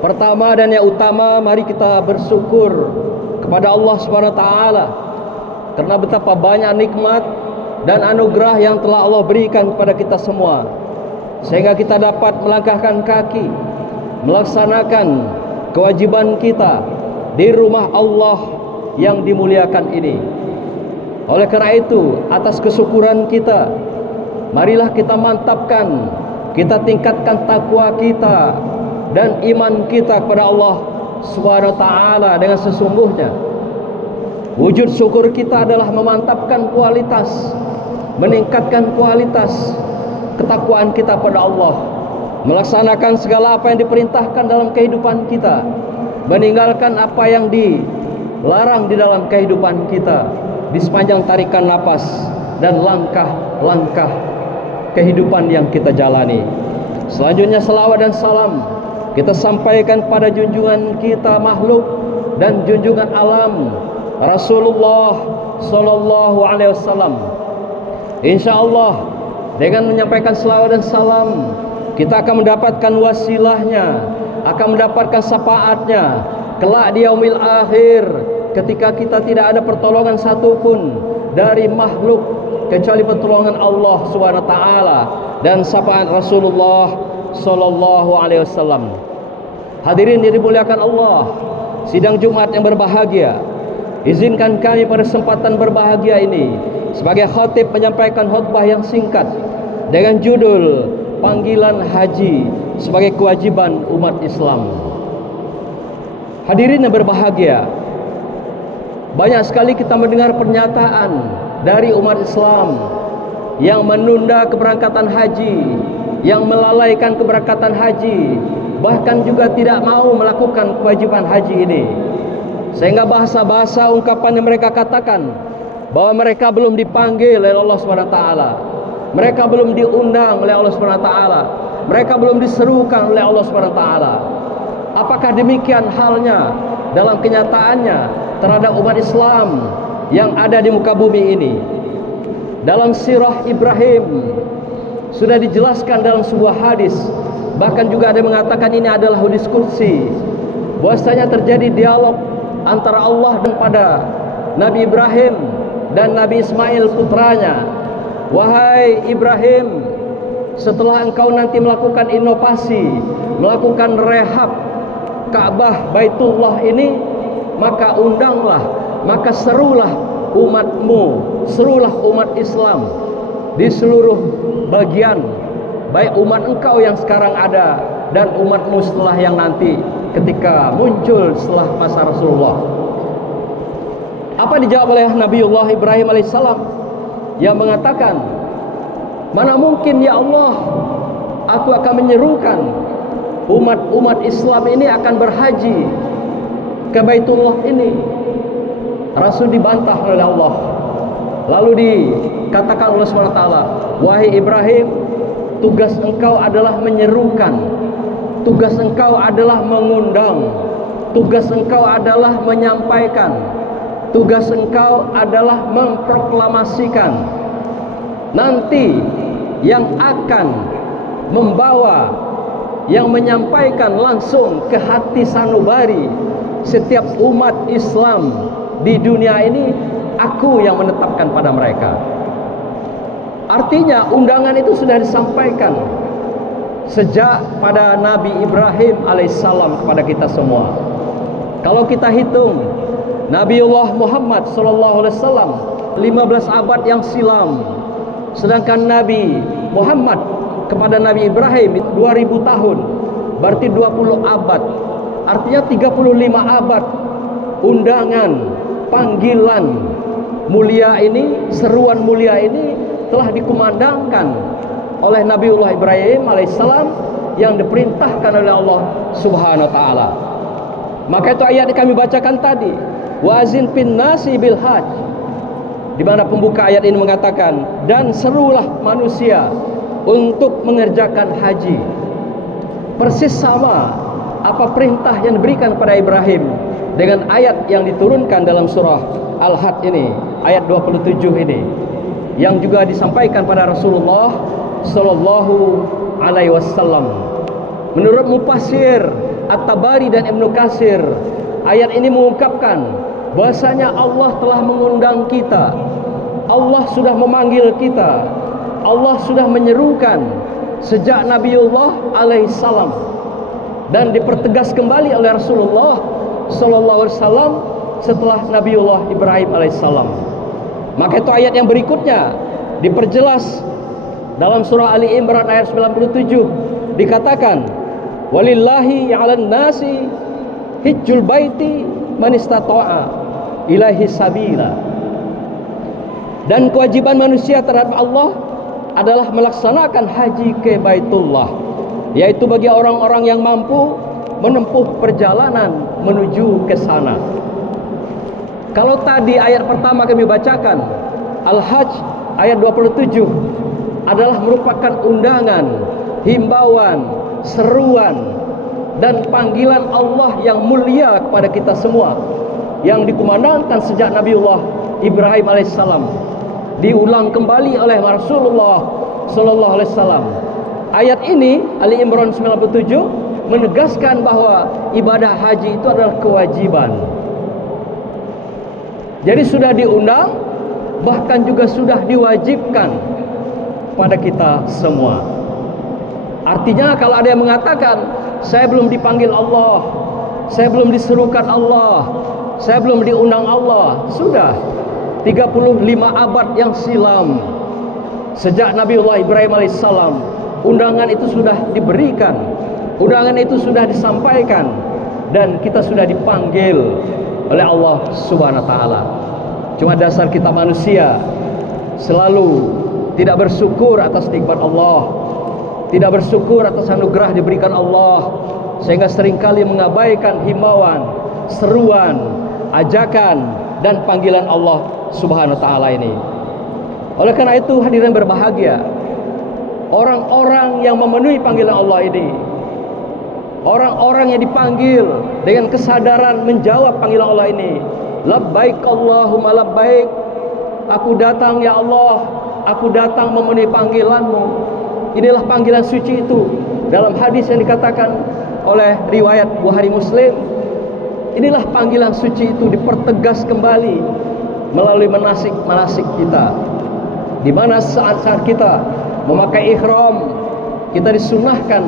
Pertama dan yang utama, mari kita bersyukur kepada Allah Subhanahu wa taala karena betapa banyak nikmat dan anugerah yang telah Allah berikan kepada kita semua, sehingga kita dapat melangkahkan kaki melaksanakan kewajiban kita di rumah Allah yang dimuliakan ini. Oleh karena itu, atas kesyukuran kita, marilah kita mantapkan, kita tingkatkan takwa kita dan iman kita kepada Allah Subhanahu wa taala dengan sesungguhnya. Wujud syukur kita adalah memantapkan kualitas, meningkatkan kualitas ketakwaan kita pada Allah, melaksanakan segala apa yang diperintahkan dalam kehidupan kita, meninggalkan apa yang dilarang di dalam kehidupan kita di sepanjang tarikan napas dan langkah-langkah kehidupan yang kita jalani. Selanjutnya selawat dan salam kita sampaikan pada junjungan kita makhluk dan junjungan alam, Rasulullah sallallahu alaihi wasallam. Insyaallah dengan menyampaikan selawat dan salam, kita akan mendapatkan wasilahnya, akan mendapatkan syafaatnya kelak di yaumil akhir, ketika kita tidak ada pertolongan satupun dari makhluk kecuali pertolongan Allah Subhanahu wa taala dan syafaat Rasulullah sallallahu alaihi wasallam. Hadirin yang dimuliakan Allah, sidang Jumat yang berbahagia, izinkan kami pada kesempatan berbahagia ini sebagai khatib menyampaikan khutbah yang singkat dengan judul Panggilan Haji sebagai kewajiban umat Islam. Hadirin yang berbahagia, banyak sekali kita mendengar pernyataan dari umat Islam yang menunda keberangkatan haji, yang melalaikan keberangkatan haji, bahkan juga tidak mau melakukan kewajiban haji ini. Sehingga bahasa-bahasa ungkapan yang mereka katakan bahwa mereka belum dipanggil oleh Allah Subhanahu wa taala, mereka belum diundang oleh Allah Subhanahu wa taala, mereka belum diserukan oleh Allah Subhanahu wa taala. Apakah demikian halnya dalam kenyataannya terhadap umat Islam yang ada di muka bumi ini? Dalam sirah Ibrahim sudah dijelaskan dalam sebuah hadis, bahkan juga ada yang mengatakan ini adalah hadis qudsi, bahwasanya terjadi dialog antara Allah dan pada Nabi Ibrahim dan Nabi Ismail putranya. Wahai Ibrahim, setelah engkau nanti melakukan inovasi, melakukan rehab Ka'bah Baitullah ini, maka undanglah, maka serulah umatmu, serulah umat Islam di seluruh bagian, baik umat engkau yang sekarang ada dan umatmu setelah yang nanti ketika muncul setelah masa Rasulullah. Apa dijawab oleh Nabiullah Ibrahim alaihissalam yang mengatakan, mana mungkin ya Allah, aku akan menyerukan umat Islam ini akan berhaji ke Baitullah ini. Rasul dibantah oleh Allah, lalu dikatakan oleh Subhanahu wa taala, wahai Ibrahim, tugas engkau adalah menyerukan, tugas engkau adalah mengundang, tugas engkau adalah menyampaikan, tugas engkau adalah memproklamasikan. Nanti yang akan membawa, yang menyampaikan langsung ke hati sanubari setiap umat Islam di dunia ini, aku yang menetapkan pada mereka. Artinya undangan itu sudah disampaikan sejak pada Nabi Ibrahim alaihissalam kepada kita semua. Kalau kita hitung Nabiullah Muhammad sallallahu alaihi wasallam 15 abad yang silam, sedangkan Nabi Muhammad kepada Nabi Ibrahim 2000 tahun, berarti 20 abad. Artinya 35 abad undangan, panggilan mulia ini, seruan mulia ini telah dikumandangkan oleh Nabiullah Ibrahim alaihissalam yang diperintahkan oleh Allah Subhanahu wa taala. Maka itu ayat yang kami bacakan tadi, wa azin fin nasi bil hajj, di mana pembuka ayat ini mengatakan, dan serulah manusia untuk mengerjakan haji. Persis sama apa perintah yang diberikan pada Ibrahim dengan ayat yang diturunkan dalam surah Al-Had ini, ayat 27 ini, yang juga disampaikan pada Rasulullah sallallahu alaihi wasallam. Menurut mufassir At-Tabari dan Ibnu Katsir, ayat ini mengungkapkan bahwasanya Allah telah mengundang kita. Allah sudah memanggil kita. Allah sudah menyerukan sejak Nabiullah alaihissalam, dan dipertegas kembali oleh Rasulullah sallallahu alaihi wasallam setelah Nabiullah Ibrahim alaihissalam. Maka itu ayat yang berikutnya diperjelas dalam surah Ali Imran ayat 97, dikatakan walillahi 'alan nasi hijjul baiti man istata'a ilaihi sabila. Dan kewajiban manusia terhadap Allah adalah melaksanakan haji ke Baitullah, yaitu bagi orang-orang yang mampu menempuh perjalanan menuju ke sana. Kalau tadi ayat pertama kami bacakan, Al-Hajj ayat 27 adalah merupakan undangan, himbauan, seruan dan panggilan Allah yang mulia kepada kita semua, yang dikumandangkan sejak Nabiullah Ibrahim alaihissalam, diulang kembali oleh Rasulullah sallallahu alaihi wasallam. Ayat ini Ali Imran 97 menegaskan bahwa ibadah haji itu adalah kewajiban. Jadi sudah diundang, bahkan juga sudah diwajibkan pada kita semua. Artinya kalau ada yang mengatakan saya belum dipanggil Allah, saya belum diserukan Allah, saya belum diundang Allah, sudah 35 abad yang silam sejak Nabiullah Ibrahim alaihissalam, undangan itu sudah diberikan, undangan itu sudah disampaikan, dan kita sudah dipanggil oleh Allah Subhanahu wa taala. Cuma dasar kita manusia selalu tidak bersyukur atas nikmat Allah, tidak bersyukur atas anugerah diberikan Allah, sehingga seringkali mengabaikan himbauan, seruan, ajakan dan panggilan Allah Subhanahu wa taala ini. Oleh karena itu hadirin berbahagia, orang-orang yang memenuhi panggilan Allah ini, orang-orang yang dipanggil dengan kesadaran menjawab panggilan Allah ini, labbaik Allahumma labbaik, aku datang ya Allah, aku datang memenuhi panggilanmu. Inilah panggilan suci itu. Dalam hadis yang dikatakan oleh riwayat Bukhari Muslim, inilah panggilan suci itu dipertegas kembali melalui manasik kita, di mana saat-saat kita memakai ihram, kita disunahkan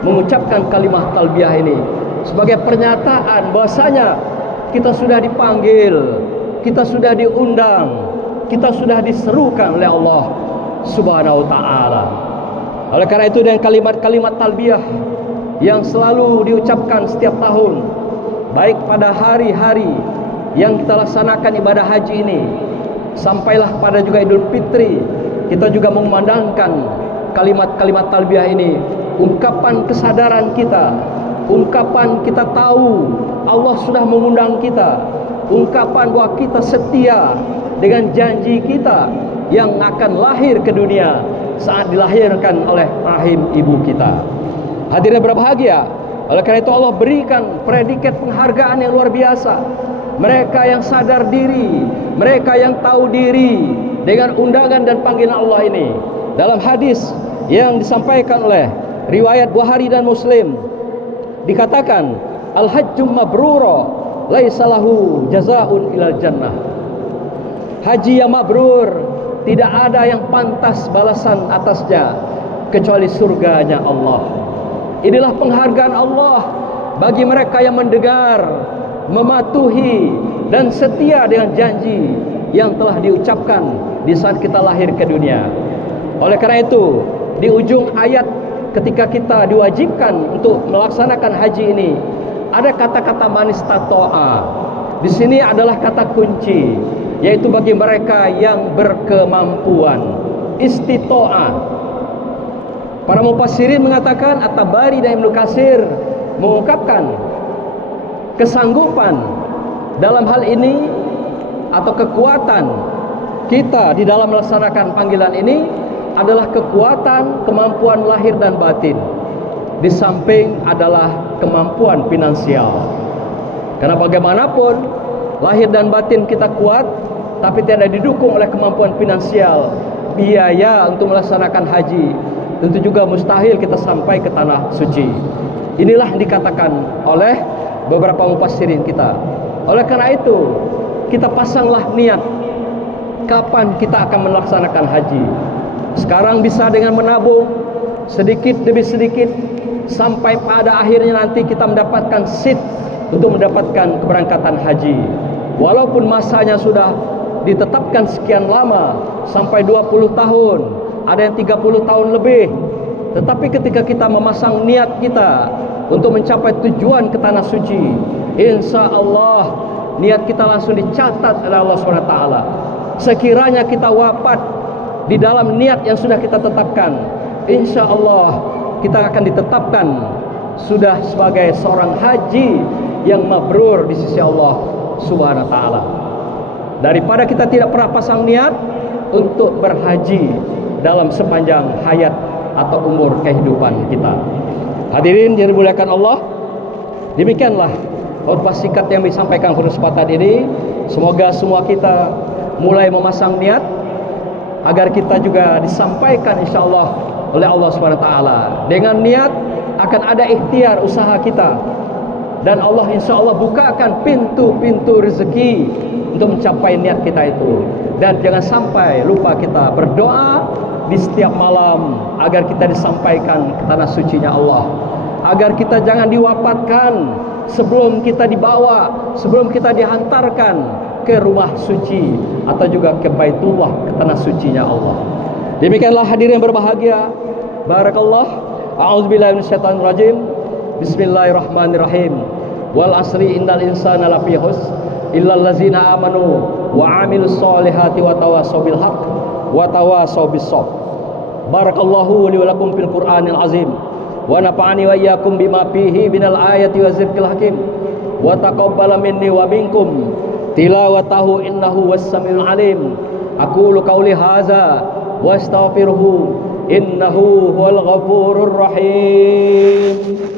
mengucapkan kalimat talbiyah ini sebagai pernyataan bahwasanya kita sudah dipanggil, kita sudah diundang, kita sudah diserukan oleh Allah Subhanahu wa taala. Oleh karena itu, dengan kalimat-kalimat talbiyah yang selalu diucapkan setiap tahun, baik pada hari-hari yang kita laksanakan ibadah haji ini, sampailah pada juga Idul Fitri, kita juga mengumandangkan kalimat-kalimat talbiyah ini, ungkapan kesadaran kita, ungkapan kita tahu Allah sudah mengundang kita, ungkapan bahwa kita setia dengan janji kita yang akan lahir ke dunia saat dilahirkan oleh rahim ibu kita. Hadirin berbahagia, oleh karena itu Allah berikan predikat penghargaan yang luar biasa. Mereka yang sadar diri, mereka yang tahu diri dengan undangan dan panggilan Allah ini. Dalam hadis yang disampaikan oleh riwayat Bukhari dan Muslim, dikatakan al-hajjum mabrura laisa lahu jazaa'un ilal jannah. Haji yang mabrur, tidak ada yang pantas balasan atasnya kecuali surganya Allah. Inilah penghargaan Allah bagi mereka yang mendengar, mematuhi dan setia dengan janji yang telah diucapkan di saat kita lahir ke dunia. Oleh karena itu, di ujung ayat ketika kita diwajibkan untuk melaksanakan haji ini, ada kata-kata manistato'a. Di sini adalah kata kunci, yaitu bagi mereka yang berkemampuan, istito'ah. Para mufassirin mengatakan, At-Tabari dan Ibnu Katsir mengungkapkan kesanggupan dalam hal ini atau kekuatan kita di dalam melaksanakan panggilan ini adalah kekuatan, kemampuan lahir dan batin. Di samping adalah kemampuan finansial. Karena bagaimanapun lahir dan batin kita kuat, tapi tidak didukung oleh kemampuan finansial, biaya untuk melaksanakan haji tentu juga mustahil kita sampai ke tanah suci. Inilah yang dikatakan oleh beberapa mufassirin kita. Oleh karena itu, kita pasanglah niat kapan kita akan melaksanakan haji. Sekarang bisa dengan menabung sedikit demi sedikit sampai pada akhirnya nanti kita mendapatkan seat untuk mendapatkan keberangkatan haji. Walaupun masanya sudah ditetapkan sekian lama sampai 20 tahun, ada yang 30 tahun lebih, tetapi ketika kita memasang niat kita untuk mencapai tujuan ke tanah suci, insya Allah niat kita langsung dicatat oleh Allah SWT. Sekiranya kita wafat di dalam niat yang sudah kita tetapkan, insya Allah kita akan ditetapkan sudah sebagai seorang haji yang mabrur di sisi Allah Subhanahu wa taala. Daripada kita tidak pernah pasang niat untuk berhaji dalam sepanjang hayat atau umur kehidupan kita. Hadirin yang dimuliakan Allah, demikianlah khutbah singkat yang disampaikan pada kesempatan ini. Semoga semua kita mulai memasang niat agar kita juga disampaikan insyaallah oleh Allah Subhanahu wa taala. Dengan niat akan ada ikhtiar usaha kita, dan Allah insyaallah bukakan pintu-pintu rezeki untuk mencapai niat kita itu. Dan jangan sampai lupa kita berdoa di setiap malam agar kita disampaikan ke tanah sucinya Allah, agar kita jangan diwafatkan sebelum kita dibawa, sebelum kita dihantarkan ke rumah suci atau juga ke Baitullah, ke tanah sucinya Allah. Demikianlah hadirin yang berbahagia. Barakallah. A'udzubillahi minasyaitonirrajim. Bismillahirrahmanirrahim. Wal asri innal insana lafi khusr illal ladzina amanu wa 'amilus solihati wa tawassaw bil haqq wa tawassaw bis sabr. Barakallahu li wa lakum fil Qur'anil azim wa nafa'ani wa iyyakum bima fihi minal ayati wa zikril hakim wa taqabbala minni wa minkum tilawatahu innahu was-sami'ul alim. Aqulu qawli hadza wa astaghfiruhu innahu huwal ghafurur rahim.